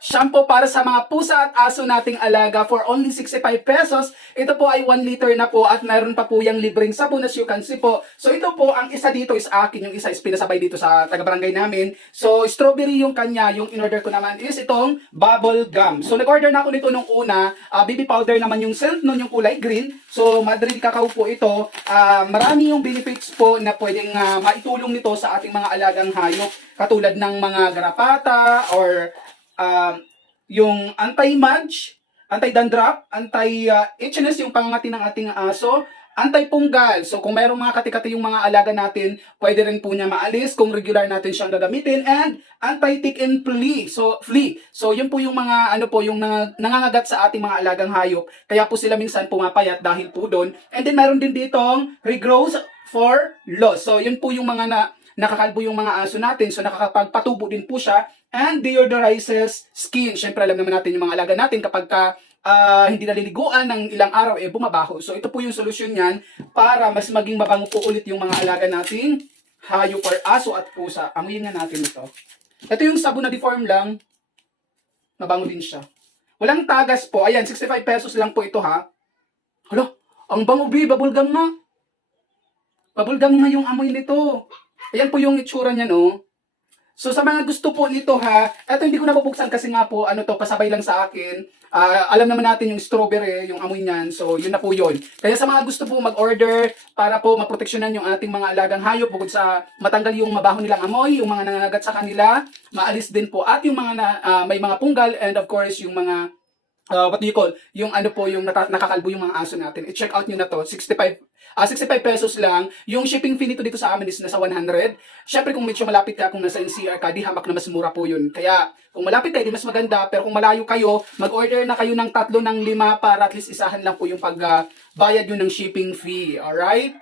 shampoo para sa mga pusa at aso nating alaga for only 65 pesos. Ito po ay 1 liter na po at meron pa po yung libreng sabon as you can see po. So ito po, ang isa dito is akin, yung isa is pinasabay dito sa taga-barangay namin. So strawberry yung kanya, yung in-order ko naman is itong bubble gum. So nag-order na ako nito nung una, baby powder naman yung scent nun, yung kulay green. So Madrid cacao po ito. Marami yung benefits po na pwedeng maitulong nito sa ating mga alagang hayop. Katulad ng mga garapata or yung anti-mudge, anti-dandruff, anti-itchiness yung pangangati ng ating aso, anti-punggal. So kung mayroong mga kati-kati yung mga alaga natin, pwede rin po niya maalis kung regular natin siyang gagamitin, and anti-tick and flea. So yun po yung mga yung nangangagat sa ating mga alagang hayop. Kaya po sila minsan pumapayat dahil po doon. And then meron din ditong regrowth for loss. So yun po yung mga nakakalbo yung mga aso natin. So nakakapagpatubo din po siya. And deodorizes skin. Siyempre alam naman natin yung mga alaga natin kapag hindi naliliguan ng ilang araw, bumabaho. So ito po yung solusyon niyan para mas maging mabango po ulit yung mga alaga nating hayop or aso at pusa. Amuyin nga natin ito. Ito yung sabon na deform lang. Mabango din siya. Walang tagas po. Ayan, 65 pesos lang po ito ha. Hala, ang bango bubblegum na. Bubblegum na yung amoy nito. Ayan po yung itsura niya, no? So sa mga gusto po nito ha, eto hindi ko nabubuksan kasi nga po, pasabay lang sa akin. Alam naman natin yung strawberry, yung amoy niyan. So yun na po yun. Kaya sa mga gusto po mag-order para po maproteksyonan yung ating mga alagang hayop, bukod sa matanggal yung mabaho nilang amoy, yung mga nangangagat sa kanila, maalis din po. At yung mga may mga punggal, and of course yung mga yung yung nakakalbo yung mga aso natin. I-check out nyo na to. 65 pesos lang. Yung shipping fee nito dito sa amin is nasa 100. Syempre kung medyo malapit ka, kung nasa NCR ka, di hamak na mas mura po yun. Kaya kung malapit kayo, di mas maganda. Pero kung malayo kayo, mag-order na kayo ng 3 ng 5 para at least isahan lang po yung pagbayad nyo ng shipping fee. Alright?